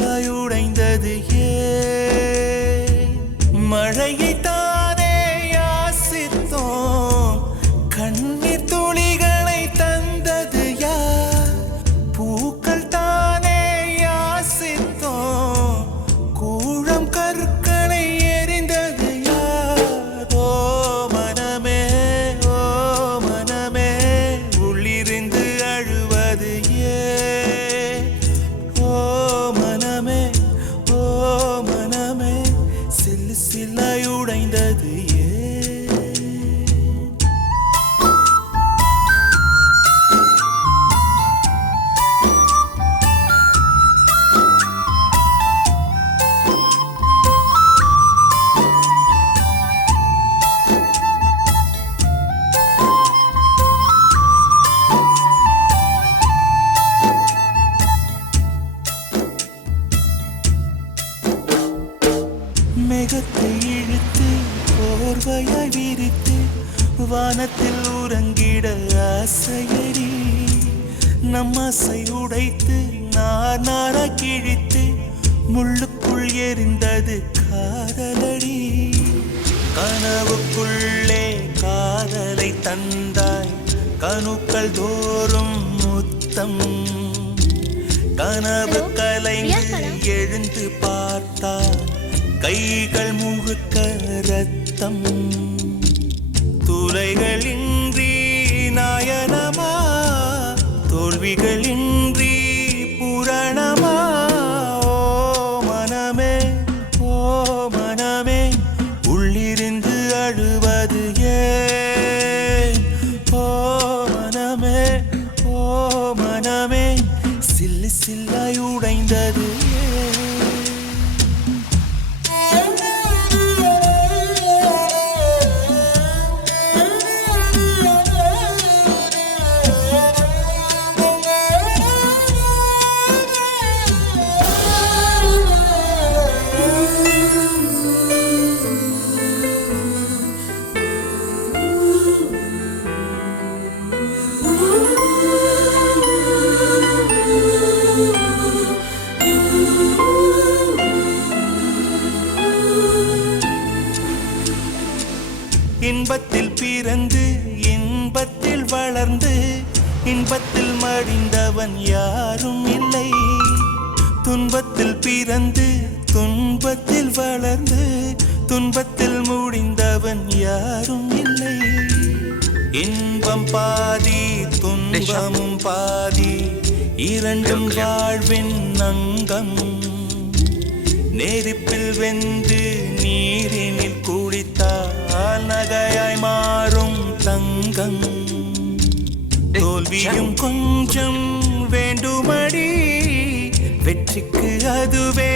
சில்லாய் உடைந்தது ஏன் மழையை தானே யாசித்தோம் கண்ணீர் துளிகளை தந்தது யார் பூக்கள் தானே யாசித்தோம் கூழம் கற்களை எரிந்தது யார் ஓ மனமே உள்ளிருந்து அழுவது ஏன் ஓ மனமே சில்லு சில்லாய் உடைந்தது மேகத்தை இழுத்து போர்வையாய் விரித்து வானத்தில் உறங்கிட ஆசையடி நம் ஆசை உடைத்து நாரா கிழித்து முள்ளுக்குள் எரிந்தது காதலடி கனவுக்குள்ளே காதலை தந்தாய் கணுக்கள் தோறும் முத்தம் கனவு கலைந்து எழுந்து பார்த்தார் கைகள் முழுக்க ரத்தம் துளைகளின்றி நாயனமா தோல்விகளின்றி புரணமா ஓ மனமே உள்ளிருந்து அழுவது ஏன் ஓ மனமே சில்லு சில்லாய் உடைந்தது இன்பத்தில் பிறந்து இன்பத்தில் வளர்ந்து இன்பத்தில் மடிந்தவன் யாரும் இல்லை துன்பத்தில் பிறந்து துன்பத்தில் வளர்ந்து துன்பத்தில் முடிந்தவன் யாரும் இல்லை இன்பம் பாதி துன்பமும் பாதி இரண்டும் வாழ்வின் அங்கம் நெருப்பில் வெந்து நீரினில் குளித்தால் நகையாய் மாறும் தங்கம் தோல்வியும் கொஞ்சம் வேண்டுமடி வெற்றிக்கு அதுவே